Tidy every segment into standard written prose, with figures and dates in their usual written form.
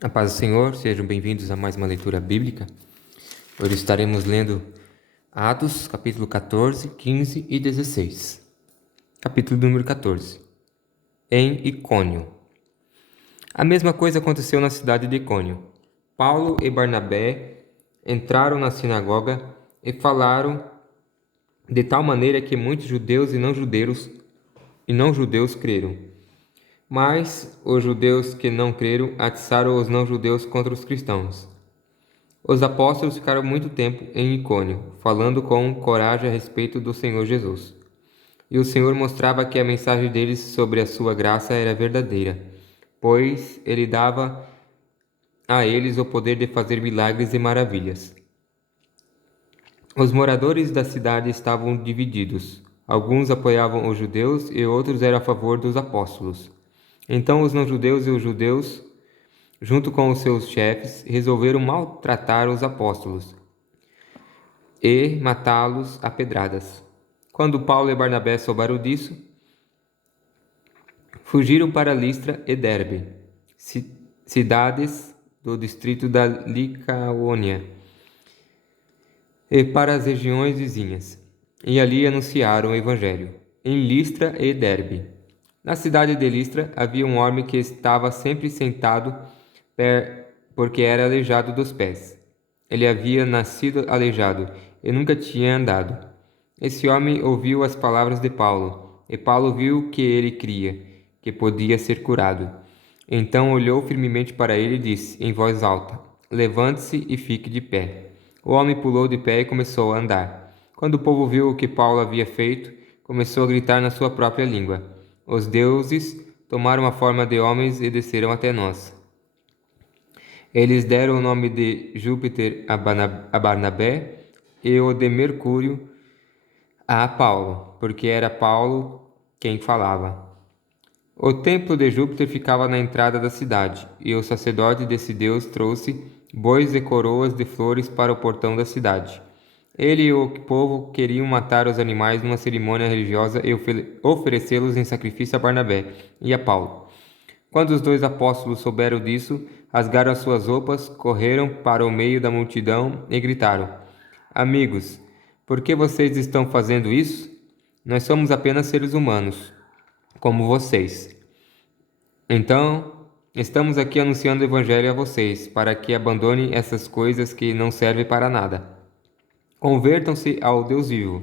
A paz do Senhor, sejam bem-vindos a mais uma leitura bíblica. Hoje estaremos lendo Atos, capítulo 14, 15 e 16. Capítulo número 14. Em Icônio. A mesma coisa aconteceu na cidade de Icônio. Paulo e Barnabé entraram na sinagoga e falaram de tal maneira que muitos judeus e não judeus creram. Mas os judeus que não creram atiçaram os não-judeus contra os cristãos. Os apóstolos ficaram muito tempo em Icônio, falando com coragem a respeito do Senhor Jesus. E o Senhor mostrava que a mensagem deles sobre a sua graça era verdadeira, pois ele dava a eles o poder de fazer milagres e maravilhas. Os moradores da cidade estavam divididos. Alguns apoiavam os judeus e outros eram a favor dos apóstolos. Então os não-judeus e os judeus, junto com os seus chefes, resolveram maltratar os apóstolos e matá-los a pedradas. Quando Paulo e Barnabé souberam disso, fugiram para Listra e Derbe, cidades do distrito da Licaônia, e para as regiões vizinhas, e ali anunciaram o evangelho, em Listra e Derbe. Na cidade de Listra havia um homem que estava sempre sentado porque era aleijado dos pés. Ele havia nascido aleijado e nunca tinha andado. Esse homem ouviu as palavras de Paulo, e Paulo viu que ele cria, que podia ser curado. Então olhou firmemente para ele e disse, em voz alta, levante-se e fique de pé. O homem pulou de pé e começou a andar. Quando o povo viu o que Paulo havia feito, começou a gritar na sua própria língua. Os deuses tomaram a forma de homens e desceram até nós. Eles deram o nome de Júpiter a Barnabé e o de Mercúrio a Paulo, porque era Paulo quem falava. O templo de Júpiter ficava na entrada da cidade, e o sacerdote desse deus trouxe bois e coroas de flores para o portão da cidade. Ele e o povo queriam matar os animais numa cerimônia religiosa e oferecê-los em sacrifício a Barnabé e a Paulo. Quando os dois apóstolos souberam disso, rasgaram as suas roupas, correram para o meio da multidão e gritaram: Amigos, por que vocês estão fazendo isso? Nós somos apenas seres humanos, como vocês. Então, estamos aqui anunciando o Evangelho a vocês, para que abandonem essas coisas que não servem para nada. Convertam-se ao Deus vivo,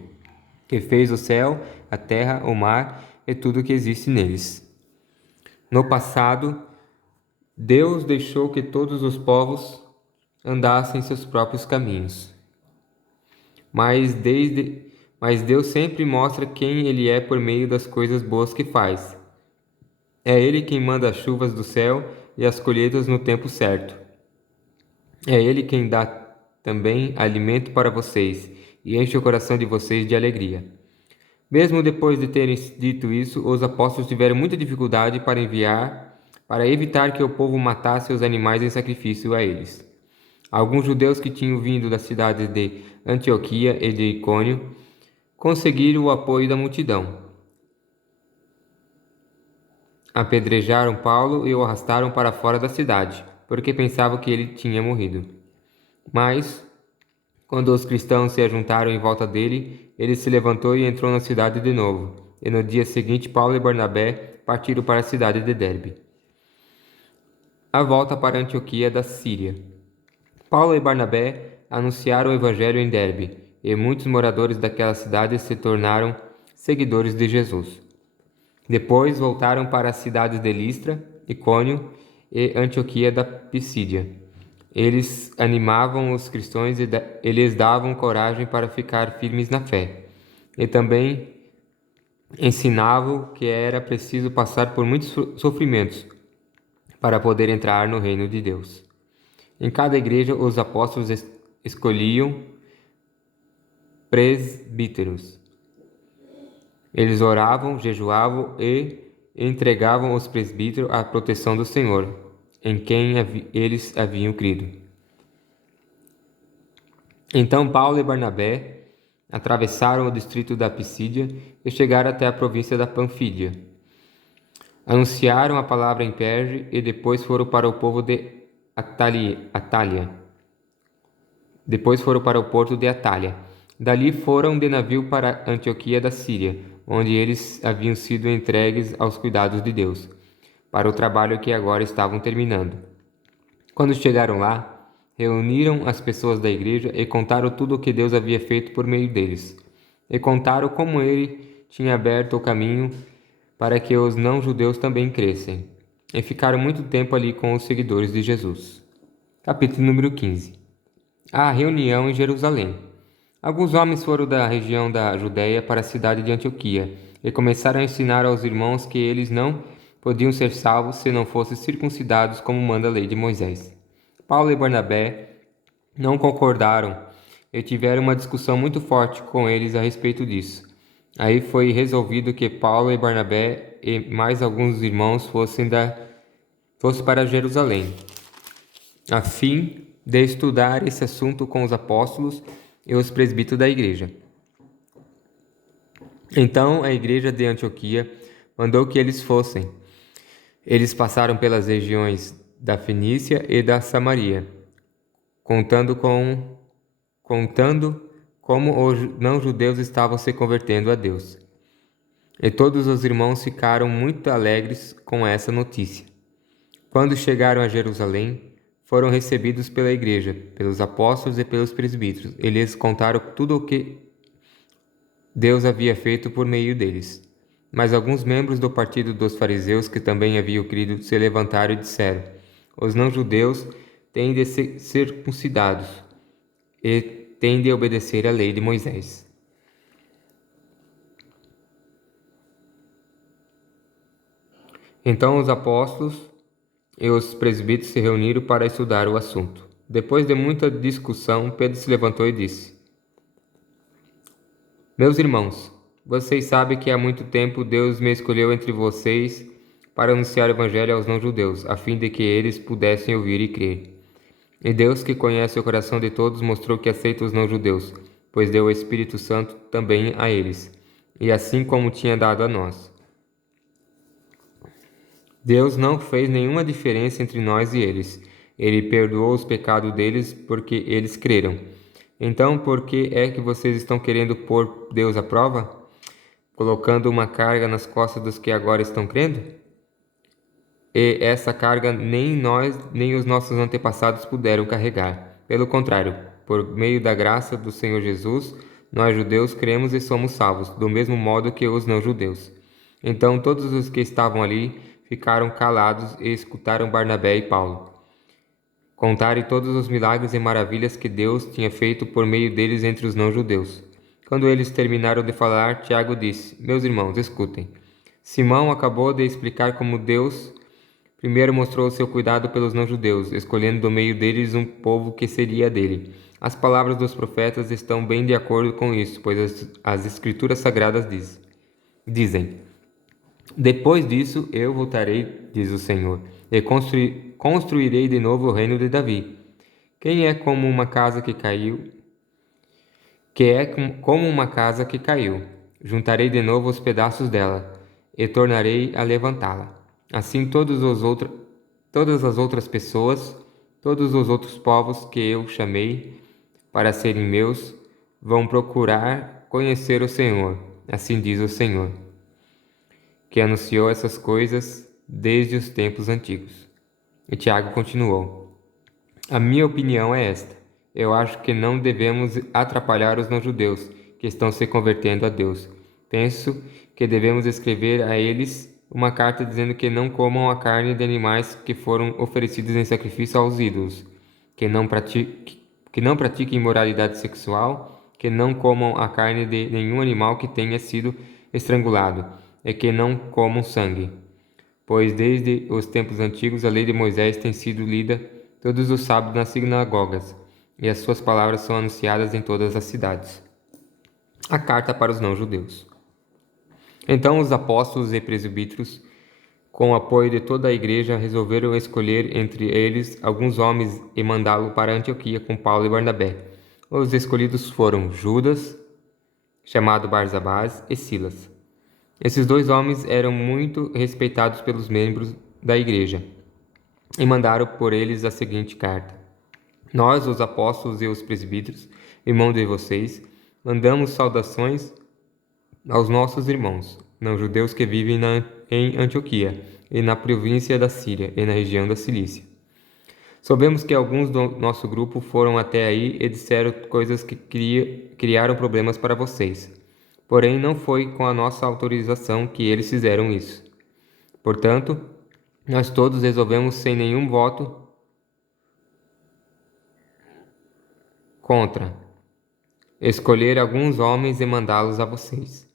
que fez o céu, a terra, o mar e tudo o que existe neles. No passado, Deus deixou que todos os povos andassem seus próprios caminhos. Mas Deus sempre mostra quem Ele é por meio das coisas boas que faz. É Ele quem manda as chuvas do céu e as colheitas no tempo certo. É Ele quem dá também alimento para vocês e enche o coração de vocês de alegria. Mesmo depois de terem dito isso, os apóstolos tiveram muita dificuldade para evitar que o povo matasse os animais em sacrifício a eles. Alguns judeus que tinham vindo das cidades de Antioquia e de Icônio conseguiram o apoio da multidão. Apedrejaram Paulo e o arrastaram para fora da cidade, porque pensavam que ele tinha morrido. Mas, quando os cristãos se ajuntaram em volta dele, ele se levantou e entrou na cidade de novo. E no dia seguinte, Paulo e Barnabé partiram para a cidade de Derbe. A volta para Antioquia da Síria. Paulo e Barnabé anunciaram o evangelho em Derbe, e muitos moradores daquela cidade se tornaram seguidores de Jesus. Depois voltaram para as cidades de Listra, Icônio e Antioquia da Pisídia. Eles animavam os cristãos e lhes davam coragem para ficar firmes na fé. E também ensinavam que era preciso passar por muitos sofrimentos para poder entrar no reino de Deus. Em cada igreja, os apóstolos escolhiam presbíteros. Eles oravam, jejuavam e entregavam os presbíteros à proteção do Senhor, em quem eles haviam crido. Então Paulo e Barnabé atravessaram o distrito da Pisídia e chegaram até a província da Panfília. Anunciaram a palavra em Perge e depois foram para o povo de Atália. Depois foram para o porto de Atália. Dali foram de navio para Antioquia da Síria, onde eles haviam sido entregues aos cuidados de Deus, para o trabalho que agora estavam terminando. Quando chegaram lá, reuniram as pessoas da igreja e contaram tudo o que Deus havia feito por meio deles. E contaram como ele tinha aberto o caminho para que os não-judeus também crescem. E ficaram muito tempo ali com os seguidores de Jesus. Capítulo número 15. A reunião em Jerusalém. Alguns homens foram da região da Judéia para a cidade de Antioquia e começaram a ensinar aos irmãos que eles não podiam ser salvos se não fossem circuncidados como manda a lei de Moisés. Paulo e Barnabé não concordaram e tiveram uma discussão muito forte com eles a respeito disso. Aí foi resolvido que Paulo e Barnabé e mais alguns irmãos fossem para Jerusalém, a fim de estudar esse assunto com os apóstolos e os presbíteros da igreja. Então a igreja de Antioquia mandou que eles fossem. Eles passaram pelas regiões da Fenícia e da Samaria, contando como os não-judeus estavam se convertendo a Deus. E todos os irmãos ficaram muito alegres com essa notícia. Quando chegaram a Jerusalém, foram recebidos pela igreja, pelos apóstolos e pelos presbíteros. Eles contaram tudo o que Deus havia feito por meio deles. Mas alguns membros do partido dos fariseus, que também haviam crido, se levantaram e disseram: os não-judeus têm de ser circuncidados e têm de obedecer à lei de Moisés. Então os apóstolos e os presbíteros se reuniram para estudar o assunto. Depois de muita discussão, Pedro se levantou e disse: meus irmãos, vocês sabem que há muito tempo Deus me escolheu entre vocês para anunciar o evangelho aos não-judeus, a fim de que eles pudessem ouvir e crer. E Deus, que conhece o coração de todos, mostrou que aceita os não-judeus, pois deu o Espírito Santo também a eles, e assim como tinha dado a nós. Deus não fez nenhuma diferença entre nós e eles. Ele perdoou os pecados deles porque eles creram. Então, por que é que vocês estão querendo pôr Deus à prova? Colocando uma carga nas costas dos que agora estão crendo? E essa carga nem nós, nem os nossos antepassados puderam carregar. Pelo contrário, por meio da graça do Senhor Jesus, nós judeus cremos e somos salvos, do mesmo modo que os não-judeus. Então todos os que estavam ali ficaram calados e escutaram Barnabé e Paulo contarem todos os milagres e maravilhas que Deus tinha feito por meio deles entre os não-judeus. Quando eles terminaram de falar, Tiago disse: meus irmãos, escutem. Simão acabou de explicar como Deus primeiro mostrou o seu cuidado pelos não-judeus, escolhendo do meio deles um povo que seria dele. As palavras dos profetas estão bem de acordo com isso, pois as escrituras sagradas dizem: depois disso eu voltarei, diz o Senhor, e construirei de novo o reino de Davi. Quem é como uma casa que caiu? Como uma casa que caiu. Juntarei de novo os pedaços dela e tornarei a levantá-la. Assim todas as outras pessoas, todos os outros povos que eu chamei para serem meus, vão procurar conhecer o Senhor. Assim diz o Senhor, que anunciou essas coisas desde os tempos antigos. E Tiago continuou: a minha opinião é esta. Eu acho que não devemos atrapalhar os não-judeus que estão se convertendo a Deus. Penso que devemos escrever a eles uma carta dizendo que não comam a carne de animais que foram oferecidos em sacrifício aos ídolos, que não pratiquem imoralidade sexual, que não comam a carne de nenhum animal que tenha sido estrangulado, e que não comam sangue. Pois desde os tempos antigos a lei de Moisés tem sido lida todos os sábados nas sinagogas, e as suas palavras são anunciadas em todas as cidades. A carta para os não-judeus. Então os apóstolos e presbíteros, com o apoio de toda a igreja, resolveram escolher entre eles alguns homens e mandá-los para Antioquia com Paulo e Barnabé. Os escolhidos foram Judas, chamado Barsabás, e Silas. Esses dois homens eram muito respeitados pelos membros da igreja. e mandaram por eles a seguinte carta: Nós, os apóstolos e os presbíteros, irmãos de vocês, mandamos saudações aos nossos irmãos, não judeus que vivem em Antioquia, e na província da Síria, e na região da Cilícia. Soubemos que alguns do nosso grupo foram até aí e disseram coisas que criaram problemas para vocês. Porém, não foi com a nossa autorização que eles fizeram isso. Portanto, nós todos resolvemos, sem nenhum voto contra, escolher alguns homens e mandá-los a vocês.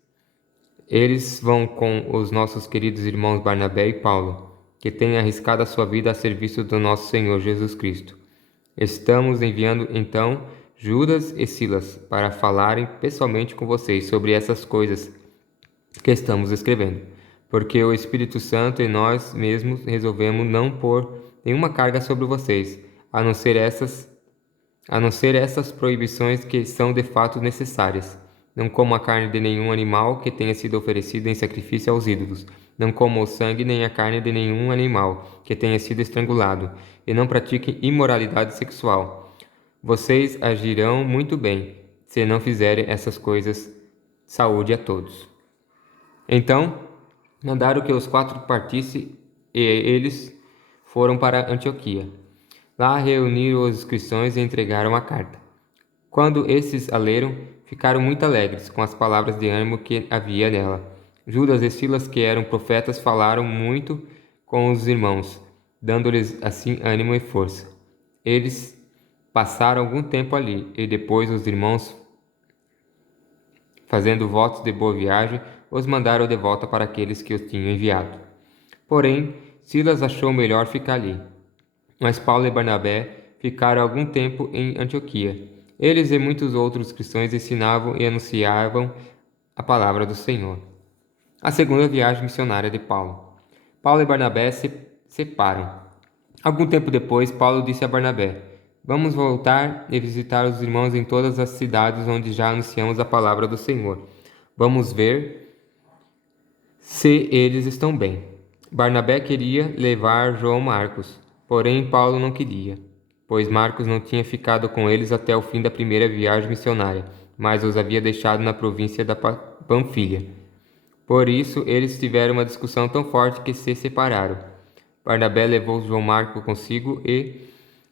Eles vão com os nossos queridos irmãos Barnabé e Paulo, que têm arriscado a sua vida a serviço do nosso Senhor Jesus Cristo. Estamos enviando, então, Judas e Silas para falarem pessoalmente com vocês sobre essas coisas que estamos escrevendo, porque o Espírito Santo e nós mesmos resolvemos não pôr nenhuma carga sobre vocês, a não ser essas proibições que são de fato necessárias. Não coma a carne de nenhum animal que tenha sido oferecido em sacrifício aos ídolos. Não coma o sangue nem a carne de nenhum animal que tenha sido estrangulado. E não pratique imoralidade sexual. Vocês agirão muito bem se não fizerem essas coisas. Saúde a todos. Então, mandaram que os 4 partissem e eles foram para Antioquia. Lá reuniram os cristãos e entregaram a carta. Quando esses a leram, ficaram muito alegres com as palavras de ânimo que havia nela. Judas e Silas, que eram profetas, falaram muito com os irmãos, dando-lhes assim ânimo e força. Eles passaram algum tempo ali, e depois os irmãos, fazendo votos de boa viagem, os mandaram de volta para aqueles que os tinham enviado. Porém, Silas achou melhor ficar ali. Mas Paulo e Barnabé ficaram algum tempo em Antioquia. Eles e muitos outros cristãos ensinavam e anunciavam a palavra do Senhor. A segunda viagem missionária de Paulo. Paulo e Barnabé se separam. Algum tempo depois, Paulo disse a Barnabé: Vamos voltar e visitar os irmãos em todas as cidades onde já anunciamos a palavra do Senhor. Vamos ver se eles estão bem. Barnabé queria levar João Marcos, porém Paulo não queria, pois Marcos não tinha ficado com eles até o fim da primeira viagem missionária, mas os havia deixado na província da Panfilha. Por isso, eles tiveram uma discussão tão forte que se separaram. Barnabé levou João Marcos consigo e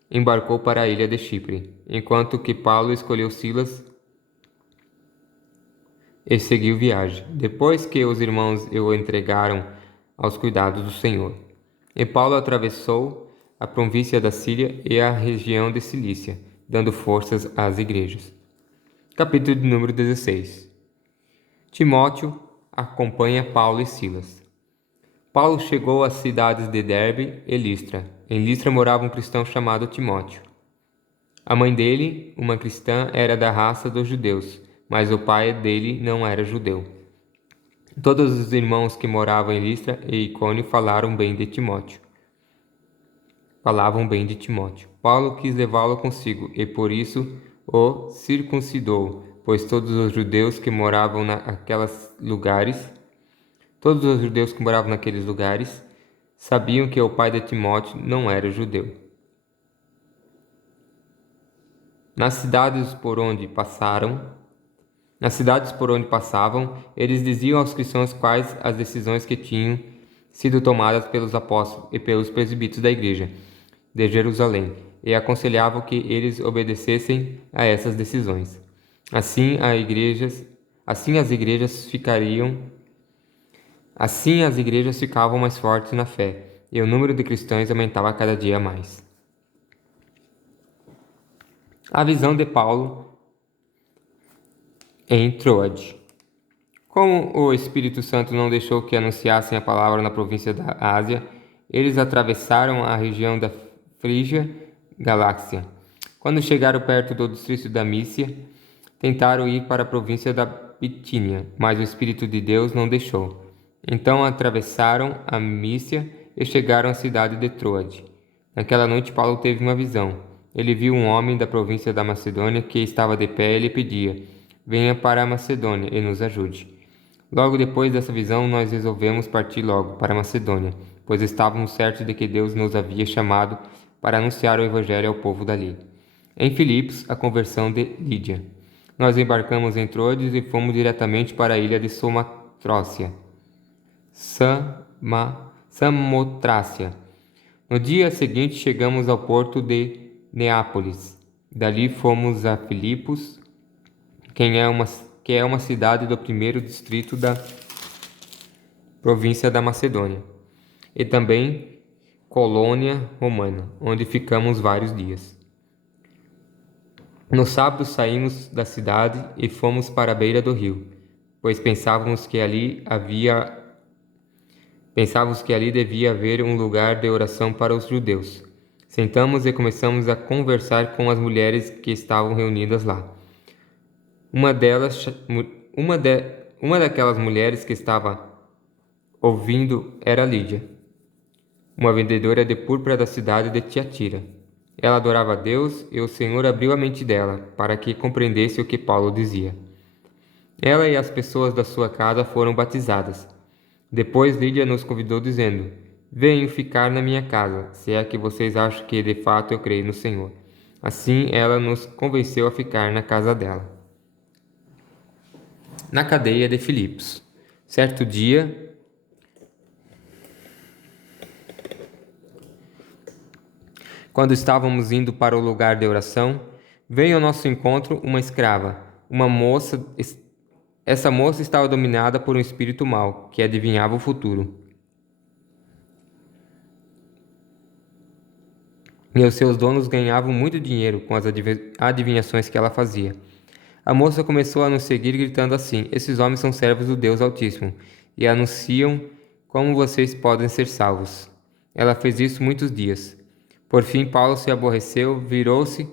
embarcou para a ilha de Chipre, enquanto que Paulo escolheu Silas e seguiu viagem, depois que os irmãos o entregaram aos cuidados do Senhor. E Paulo atravessou a província da Síria e a região de Cilícia, dando forças às igrejas. Capítulo de número 16. Timóteo acompanha Paulo e Silas. Paulo chegou às cidades de Derbe e Listra. Em Listra morava um cristão chamado Timóteo. A mãe dele, uma cristã, era da raça dos judeus, mas o pai dele não era judeu. Todos os irmãos que moravam em Listra e Icônio falavam bem de Timóteo. Paulo quis levá-lo consigo e por isso o circuncidou, pois todos os judeus que moravam naqueles lugares sabiam que o pai de Timóteo não era judeu. Nas cidades por onde passavam, eles diziam aos cristãos quais as decisões que tinham sido tomadas pelos apóstolos e pelos presbíteros da igreja de Jerusalém, e aconselhavam que eles obedecessem a essas decisões. Assim as igrejas ficavam mais fortes na fé, e o número de cristãos aumentava cada dia mais. A visão de Paulo em Troade. Como o Espírito Santo não deixou que anunciassem a palavra na província da Ásia, eles atravessaram a região da Frígia, Galácia. Quando chegaram perto do distrito da Mícia, tentaram ir para a província da Bitínia, mas o Espírito de Deus não deixou. Então atravessaram a Mícia e chegaram à cidade de Troade. Naquela noite Paulo teve uma visão. Ele viu um homem da província da Macedônia que estava de pé e lhe pedia: Venha para a Macedônia e nos ajude. Logo depois dessa visão, nós resolvemos partir logo para a Macedônia, pois estávamos certos de que Deus nos havia chamado para anunciar o Evangelho ao povo dali. Em Filipos, a conversão de Lídia. Nós embarcamos em Troades e fomos diretamente para a ilha de Samotrácia. No dia seguinte chegamos ao porto de Neápolis. Dali fomos a Filipos, que é uma cidade do primeiro distrito da província da Macedônia, e também colônia romana, onde ficamos vários dias. No sábado saímos da cidade e fomos para a beira do rio, pois pensávamos que ali devia haver um lugar de oração para os judeus. Sentamos e começamos a conversar com as mulheres que estavam reunidas lá. Uma daquelas mulheres que estava ouvindo era Lídia, uma vendedora de púrpura da cidade de Tiatira. Ela adorava a Deus e o Senhor abriu a mente dela para que compreendesse o que Paulo dizia. Ela e as pessoas da sua casa foram batizadas. Depois Lídia nos convidou dizendo: "Venham ficar na minha casa, se é que vocês acham que de fato eu creio no Senhor." Assim ela nos convenceu a ficar na casa dela. Na cadeia de Filipos. Certo dia, quando estávamos indo para o lugar de oração, veio ao nosso encontro uma escrava, uma moça. Essa moça estava dominada por um espírito mau, que adivinhava o futuro. E os seus donos ganhavam muito dinheiro com as adivinhações que ela fazia. A moça começou a nos seguir gritando assim: "Esses homens são servos do Deus Altíssimo e anunciam como vocês podem ser salvos." Ela fez isso muitos dias. Por fim, Paulo se aborreceu, virou-se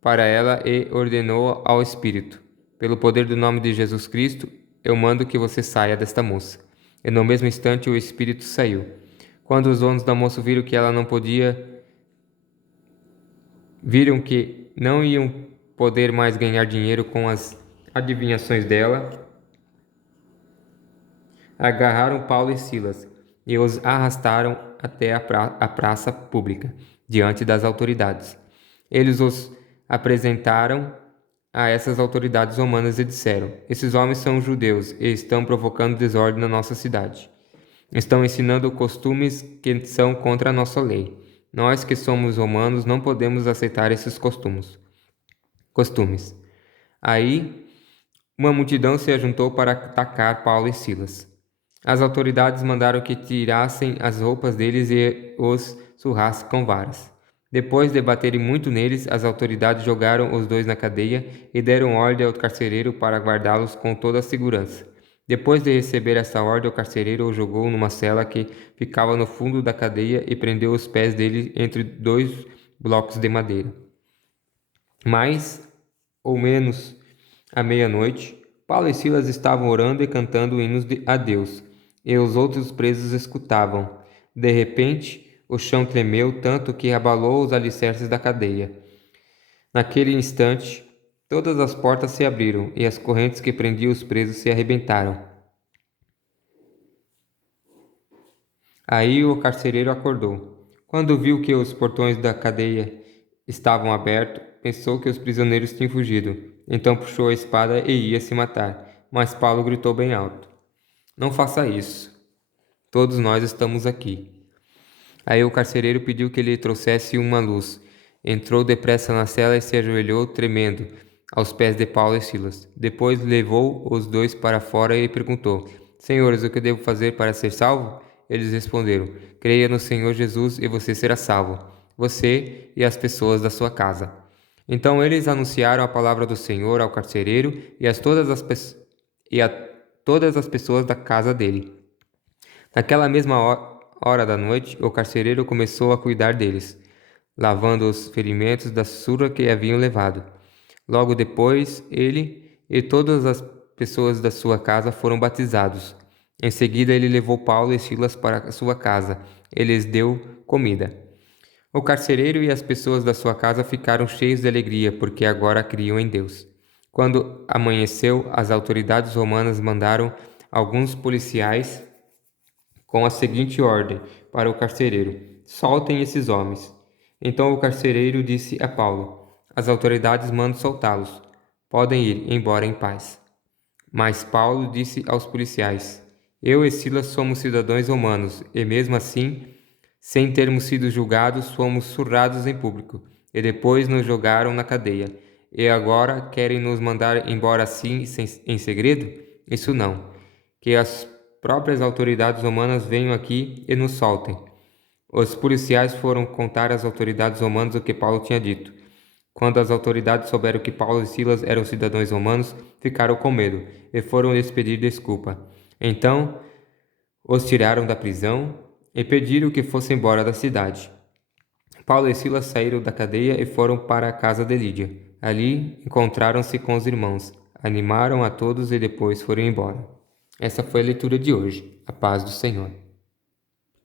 para ela e ordenou ao espírito: "Pelo poder do nome de Jesus Cristo, eu mando que você saia desta moça." E no mesmo instante o espírito saiu. Quando os donos da moça viram que não iam poder mais ganhar dinheiro com as adivinhações dela, agarraram Paulo e Silas e os arrastaram até a praça pública, diante das autoridades. Eles os apresentaram a essas autoridades romanas e disseram: "Esses homens são judeus e estão provocando desordem na nossa cidade. Estão ensinando costumes que são contra a nossa lei. Nós que somos romanos não podemos aceitar esses costumes." Aí, uma multidão se ajuntou para atacar Paulo e Silas. As autoridades mandaram que tirassem as roupas deles e os surrassem com varas. Depois de baterem muito neles, as autoridades jogaram os dois na cadeia e deram ordem ao carcereiro para guardá-los com toda a segurança. Depois de receber essa ordem, o carcereiro o jogou numa cela que ficava no fundo da cadeia e prendeu os pés dele entre dois blocos de madeira. Mais ou menos à meia-noite, Paulo e Silas estavam orando e cantando hinos a Deus, e os outros presos escutavam. De repente, o chão tremeu tanto que abalou os alicerces da cadeia. Naquele instante, todas as portas se abriram e as correntes que prendiam os presos se arrebentaram. Aí o carcereiro acordou. Quando viu que os portões da cadeia estavam abertos, pensou que os prisioneiros tinham fugido. Então puxou a espada e ia se matar. Mas Paulo gritou bem alto: "Não faça isso. Todos nós estamos aqui." Aí o carcereiro pediu que lhe trouxesse uma luz. Entrou depressa na cela e se ajoelhou, tremendo, aos pés de Paulo e Silas. Depois levou os dois para fora e perguntou: "Senhores, o que devo fazer para ser salvo?" Eles responderam: "Creia no Senhor Jesus e você será salvo, você e as pessoas da sua casa." Então eles anunciaram a palavra do Senhor ao carcereiro e a todas as pessoas da casa dele. Naquela mesma hora da noite, o carcereiro começou a cuidar deles, lavando os ferimentos da surra que haviam levado. Logo depois, ele e todas as pessoas da sua casa foram batizados. Em seguida, ele levou Paulo e Silas para a sua casa e lhes deu comida. O carcereiro e as pessoas da sua casa ficaram cheios de alegria, porque agora criam em Deus. Quando amanheceu, as autoridades romanas mandaram alguns policiais com a seguinte ordem para o carcereiro: soltem esses homens. Então o carcereiro disse a Paulo: as autoridades mandam soltá-los. Podem ir embora em paz. Mas Paulo disse aos policiais: eu e Silas somos cidadãos romanos, e mesmo assim, sem termos sido julgados, fomos surrados em público, e depois nos jogaram na cadeia. E agora querem nos mandar embora assim, em segredo? Isso não. Que as próprias autoridades romanas venham aqui e nos soltem. Os policiais foram contar às autoridades romanas o que Paulo tinha dito. Quando as autoridades souberam que Paulo e Silas eram cidadãos romanos, ficaram com medo e foram lhes pedir desculpa. Então, os tiraram da prisão e pediram que fossem embora da cidade. Paulo e Silas saíram da cadeia e foram para a casa de Lídia. Ali encontraram-se com os irmãos, animaram a todos e depois foram embora. Essa foi a leitura de hoje. A paz do Senhor.